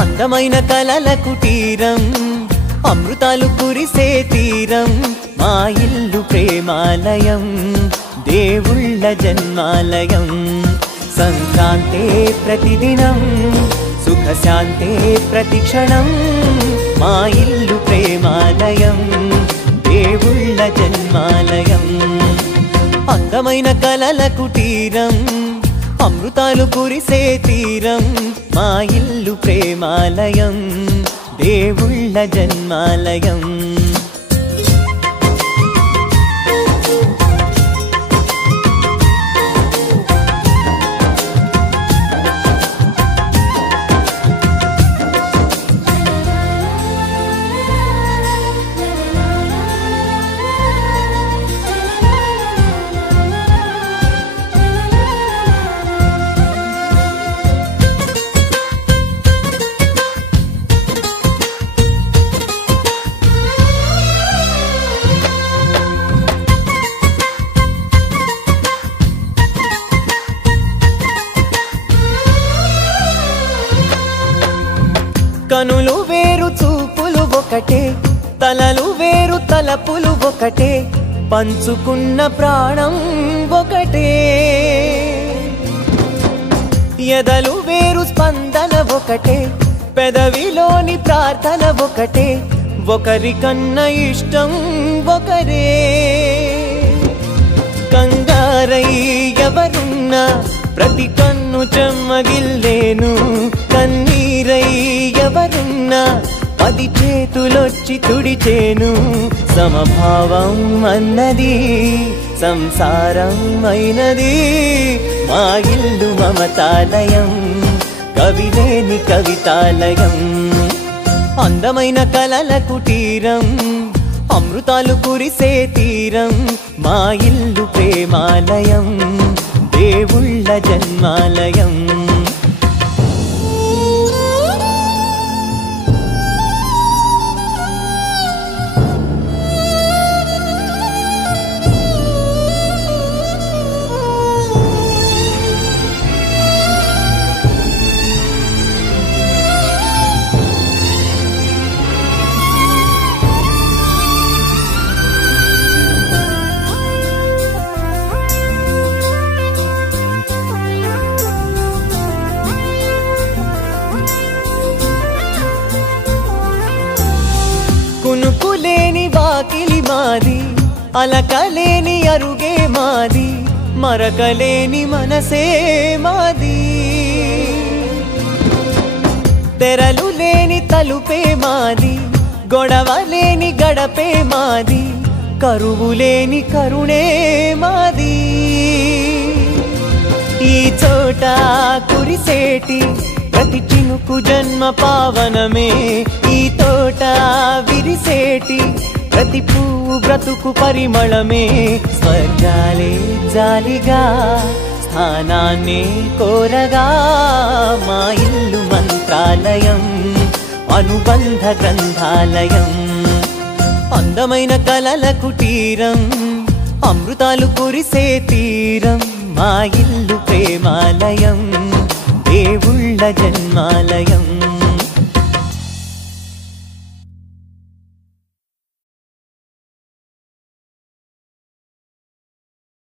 అందమైన కలల కుటీరం అమృతాలు కురిసే తీరం మా ఇల్లు ప్రేమాలయం దేవుళ్ళ జన్మాలయం సంక్రాంతే ప్రతిదినం సుఖశాంతే ప్రతిక్షణం మా ఇల్లు ప్రేమాలయం దేవుళ్ళ జన్మాలయం అందమైన కలల కుటీరం అమృతాలు కురిసే తీరం మా ఇల్లు ప్రేమాలయం దేవుళ్ళ జన్మాలయం కనులు వేరు చూపులు ఒకటే తలలు వేరు తలపులు ఒకటే పంచుకున్న ప్రాణం ఒకటే ఎదలు వేరు స్పందన ఒకటే పెదవిలోని ప్రార్థన ఒకటే ఒకరికన్నా ఇష్టం ఒకరే కంగారై ఎవరున్నా ప్రతి కన్ను చెమ్మగిల్లేను కన్నీరై ఎవరున్నా 10 చేతులొచ్చి తుడిచేను సమభావం అన్నది సంసారం అయినది మా ఇల్లు మమతాలయం కవిలేని కవితాలయం అందమైన కలల కుటీరం అమృతాలు కురిసే తీరం మా ఇల్లు ప్రేమాలయం దేవుళ్ళ జన్మాలయం కునుకులేని వాకిలి మాది అలకలేని అరుగే మాది మరకలేని మనసే మాది తెరలు లేని తలుపే మాది గొడవలేని గడపే మాది కరువులేని కరుణే మాది ఈ చోట కురిసేటి ప్రతి చినుకు జన్మ పావనమే ఈ తోట విరిసేటి ప్రతి పువ్వు బ్రతుకు పరిమళమే స్వర్గాలే జాలిగా స్థానాన్ని కోరగా మా ఇల్లు మంత్రాలయం అనుబంధ గ్రంథాలయం అందమైన కలల కుటీరం అమృతాలు కురిసే తీరం మా ఇల్లు ప్రేమాలయం దేవుళ్ళ జన్మాలయం